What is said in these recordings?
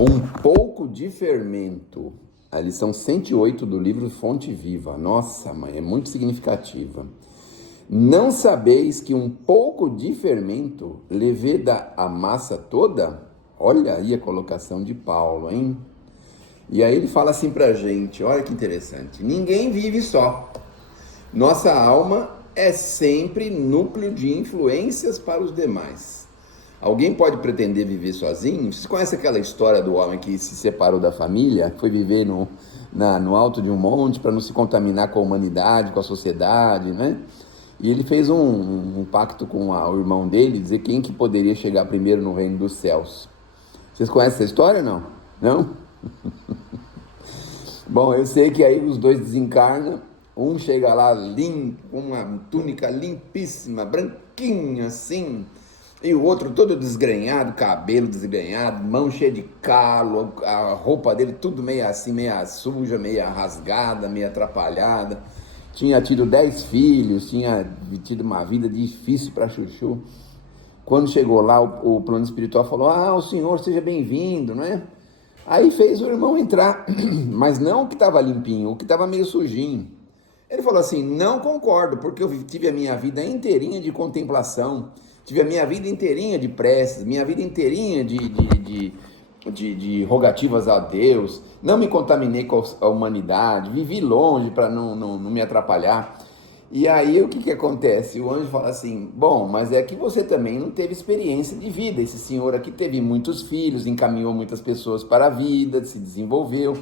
Um pouco de fermento. A lição 108 do livro Fonte Viva. Nossa, mãe, é muito significativa. Não sabeis que um pouco de fermento leveda a massa toda? Olha aí a colocação de Paulo, hein? E aí ele fala assim pra gente, olha que interessante. Ninguém vive só. Nossa alma é sempre núcleo de influências para os demais. Alguém pode pretender viver sozinho? Vocês conhecem aquela história do homem que se separou da família, foi viver no alto de um monte para não se contaminar com a humanidade, com a sociedade, né? E ele fez um pacto com o irmão dele, dizer quem que poderia chegar primeiro no reino dos céus. Vocês conhecem essa história ou não? Não? Bom, eu sei que aí os dois desencarnam, um chega lá limpo, com uma túnica limpíssima, branquinha assim, e o outro todo desgrenhado, cabelo desgrenhado, mão cheia de calo, a roupa dele tudo meio assim, meia suja, meia rasgada, meia atrapalhada. Tinha tido 10 filhos, tinha tido uma vida difícil para chuchu. Quando chegou lá, o plano espiritual falou, o senhor seja bem-vindo, não é? Aí fez o irmão entrar, mas não o que estava limpinho, o que estava meio sujinho. Ele falou assim, não concordo, porque eu tive a minha vida inteirinha de contemplação, tive a minha vida inteirinha de preces, minha vida inteirinha de rogativas a Deus, não me contaminei com a humanidade, vivi longe para não me atrapalhar. E aí o que acontece? O anjo fala assim, bom, mas é que você também não teve experiência de vida, esse senhor aqui teve muitos filhos, encaminhou muitas pessoas para a vida, se desenvolveu,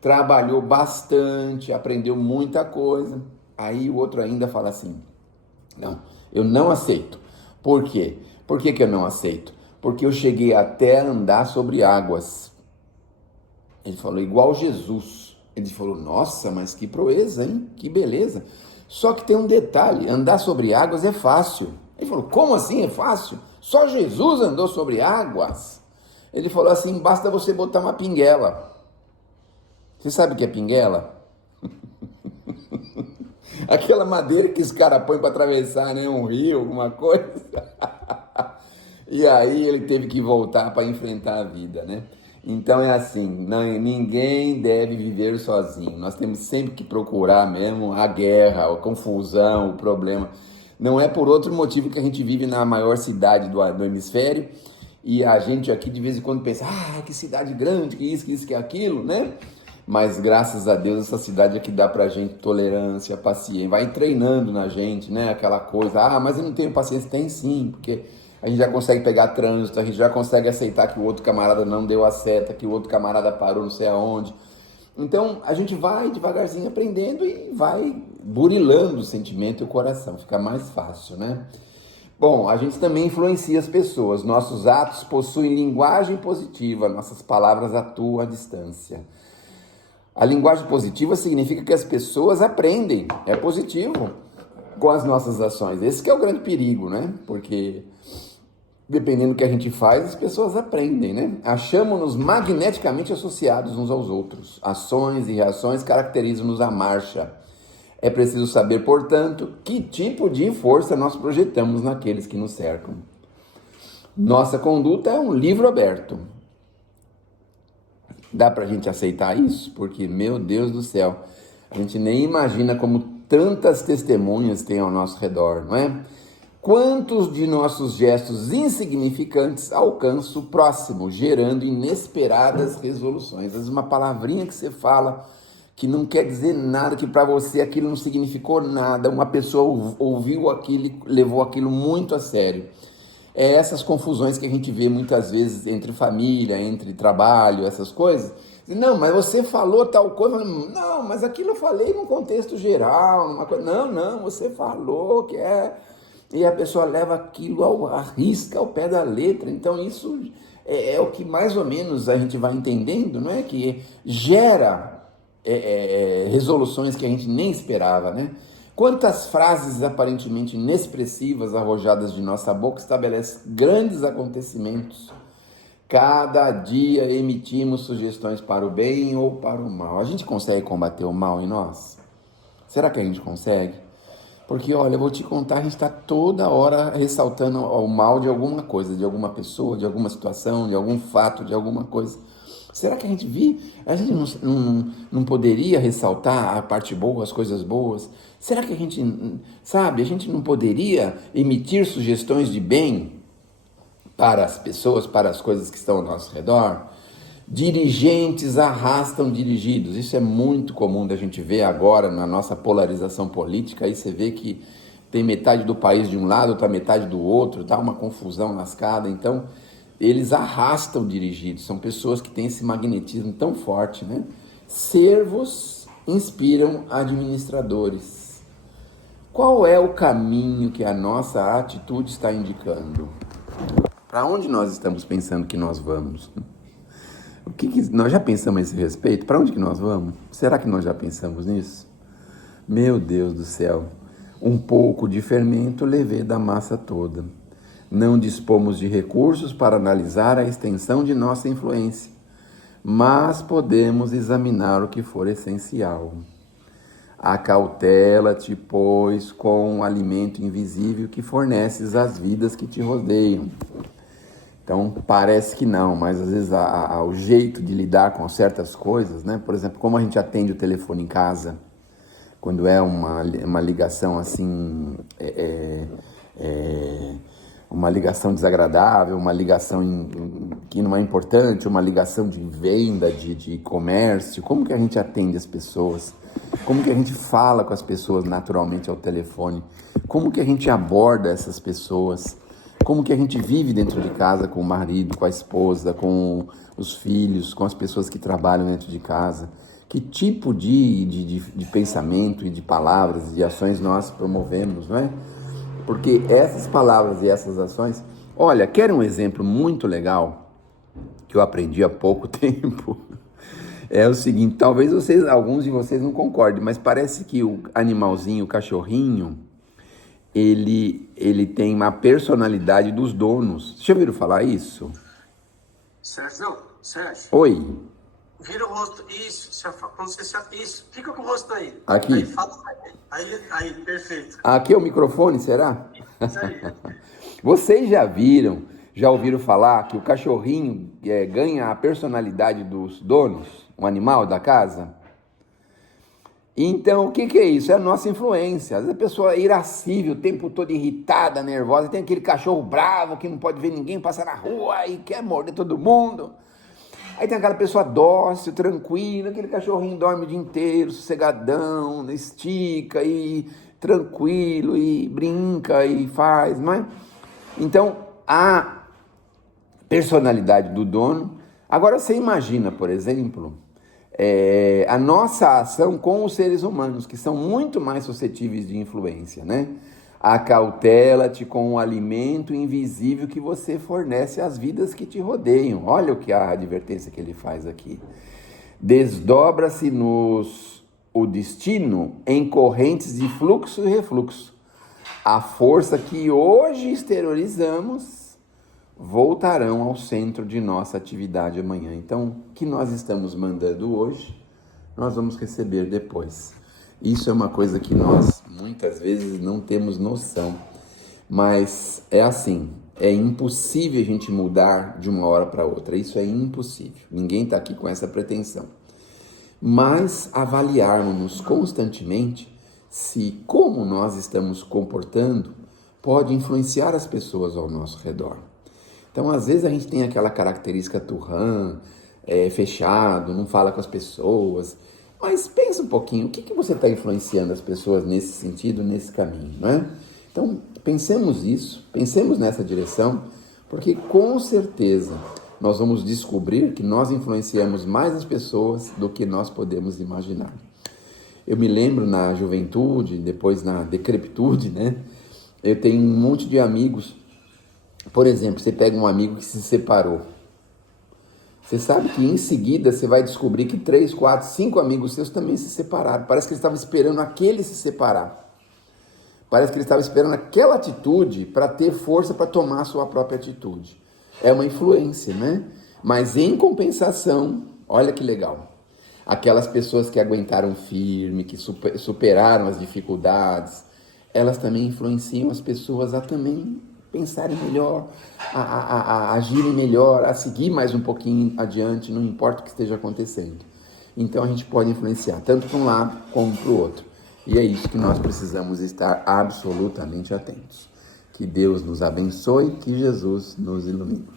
trabalhou bastante, aprendeu muita coisa. Aí o outro ainda fala assim, não, eu não aceito. Por quê? Por que eu não aceito? Porque eu cheguei até a andar sobre águas. Ele falou, igual Jesus. Ele falou, nossa, mas que proeza, hein? Que beleza. Só que tem um detalhe, andar sobre águas é fácil. Ele falou, como assim é fácil? Só Jesus andou sobre águas? Ele falou assim, basta você botar uma pinguela. Você sabe o que é pinguela? Aquela madeira que os caras põem para atravessar, né, um rio, alguma coisa. E aí ele teve que voltar para enfrentar a vida, né? Então é assim, ninguém deve viver sozinho. Nós temos sempre que procurar mesmo a guerra, a confusão, o problema. Não é por outro motivo que a gente vive na maior cidade do hemisfério e a gente aqui de vez em quando pensa, que cidade grande, que isso, que aquilo, né? Mas graças a Deus essa cidade aqui dá pra gente tolerância, paciência, vai treinando na gente, né? Aquela coisa, mas eu não tenho paciência, tem sim, porque a gente já consegue pegar trânsito, a gente já consegue aceitar que o outro camarada não deu a seta, que o outro camarada parou não sei aonde. Então a gente vai devagarzinho aprendendo e vai burilando o sentimento e o coração, fica mais fácil, né? Bom, a gente também influencia as pessoas, nossos atos possuem linguagem positiva, nossas palavras atuam à distância. A linguagem positiva significa que as pessoas aprendem, é positivo, com as nossas ações. Esse que é o grande perigo, né? Porque dependendo do que a gente faz, as pessoas aprendem, né? Achamos-nos magneticamente associados uns aos outros. Ações e reações caracterizam-nos a marcha. É preciso saber, portanto, que tipo de força nós projetamos naqueles que nos cercam. Nossa conduta é um livro aberto. Dá pra gente aceitar isso? Porque, meu Deus do céu, a gente nem imagina como tantas testemunhas tem ao nosso redor, não é? Quantos de nossos gestos insignificantes alcançam o próximo, gerando inesperadas resoluções? Às vezes uma palavrinha que você fala que não quer dizer nada, que para você aquilo não significou nada, uma pessoa ouviu aquilo e levou aquilo muito a sério. É essas confusões que a gente vê muitas vezes entre família, entre trabalho, essas coisas. Não, mas você falou tal coisa. Não, mas aquilo eu falei num contexto geral, numa coisa. Não, você falou que é... E a pessoa leva aquilo à risca, ao pé da letra. Então isso é o que mais ou menos a gente vai entendendo, não é? Que gera resoluções que a gente nem esperava, né? Quantas frases aparentemente inexpressivas arrojadas de nossa boca estabelecem grandes acontecimentos. Cada dia emitimos sugestões para o bem ou para o mal. A gente consegue combater o mal em nós? Será que a gente consegue? Porque, olha, eu vou te contar, a gente está toda hora ressaltando o mal de alguma coisa, de alguma pessoa, de alguma situação, de algum fato, de alguma coisa. Será que a gente não poderia ressaltar a parte boa, as coisas boas? Será que a gente, sabe, a gente não poderia emitir sugestões de bem para as pessoas, para as coisas que estão ao nosso redor? Dirigentes arrastam dirigidos. Isso é muito comum da gente ver agora na nossa polarização política. Aí você vê que tem metade do país de um lado, outra metade do outro, dá uma confusão lascada. Então, eles arrastam dirigidos. São pessoas que têm esse magnetismo tão forte, né? Servos inspiram administradores. Qual é o caminho que a nossa atitude está indicando? Para onde nós estamos pensando que nós vamos? Nós já pensamos a esse respeito? Para onde que nós vamos? Será que nós já pensamos nisso? Meu Deus do céu, um pouco de fermento levei da massa toda. Não dispomos de recursos para analisar a extensão de nossa influência, mas podemos examinar o que for essencial. Acautela-te, pois, com o alimento invisível que forneces às vidas que te rodeiam. Então, parece que não, mas às vezes o jeito de lidar com certas coisas, né? Por exemplo, como a gente atende o telefone em casa, quando é uma ligação assim, uma ligação desagradável, uma ligação que não é importante, uma ligação de venda, de comércio, como que a gente atende as pessoas? Como que a gente fala com as pessoas naturalmente ao telefone? Como que a gente aborda essas pessoas? Como que a gente vive dentro de casa com o marido, com a esposa, com os filhos, com as pessoas que trabalham dentro de casa? Que tipo de pensamento e de palavras e de ações nós promovemos, não é? Porque essas palavras e essas ações... Olha, quer um exemplo muito legal que eu aprendi há pouco tempo? É o seguinte, talvez alguns de vocês não concordem, mas parece que o animalzinho, o cachorrinho, ele tem uma personalidade dos donos. Já ouviram falar isso? Sérgio, não, Sérgio. Oi. Vira o rosto, isso, isso, fica com o rosto aí. Aqui. Aí fala, aí, perfeito. Aqui é o microfone, será? Isso aí. Vocês já ouviram falar que o cachorrinho ganha a personalidade dos donos, um animal da casa? Então, o que é isso? É a nossa influência. Às vezes a pessoa é irascível, o tempo todo irritada, nervosa, tem aquele cachorro bravo que não pode ver ninguém passar na rua e quer morder todo mundo. Aí tem aquela pessoa dócil, tranquila, aquele cachorrinho dorme o dia inteiro, sossegadão, estica e tranquilo e brinca e faz, não é? Então, a personalidade do dono. Agora você imagina, por exemplo, a nossa ação com os seres humanos, que são muito mais suscetíveis de influência, né? Acautela-te com o alimento invisível que você fornece às vidas que te rodeiam. Olha o que a advertência que ele faz aqui. Desdobra-se-nos o destino em correntes de fluxo e refluxo. A força que hoje exteriorizamos voltarão ao centro de nossa atividade amanhã. Então, o que nós estamos mandando hoje, nós vamos receber depois. Isso é uma coisa que nós, muitas vezes, não temos noção. Mas é assim, é impossível a gente mudar de uma hora para outra. Isso é impossível. Ninguém está aqui com essa pretensão. Mas avaliarmos constantemente se como nós estamos comportando pode influenciar as pessoas ao nosso redor. Então, às vezes a gente tem aquela característica turrã, fechado, não fala com as pessoas, mas pensa um pouquinho, o que você está influenciando as pessoas nesse sentido, nesse caminho, não é? Então, pensemos isso, pensemos nessa direção, porque com certeza nós vamos descobrir que nós influenciamos mais as pessoas do que nós podemos imaginar. Eu me lembro na juventude, depois na decrepitude, né? Eu tenho um monte de amigos. Por exemplo, você pega um amigo que se separou. Você sabe que em seguida você vai descobrir que 3, 4, 5 amigos seus também se separaram. Parece que eles estavam esperando aquele se separar. Parece que eles estavam esperando aquela atitude para ter força para tomar a sua própria atitude. É uma influência, né? Mas em compensação, olha que legal. Aquelas pessoas que aguentaram firme, que superaram as dificuldades, elas também influenciam as pessoas a também pensarem melhor, a agirem melhor, a seguir mais um pouquinho adiante, não importa o que esteja acontecendo. Então a gente pode influenciar tanto para um lado como para o outro. E é isso que nós precisamos estar absolutamente atentos. Que Deus nos abençoe, que Jesus nos ilumine.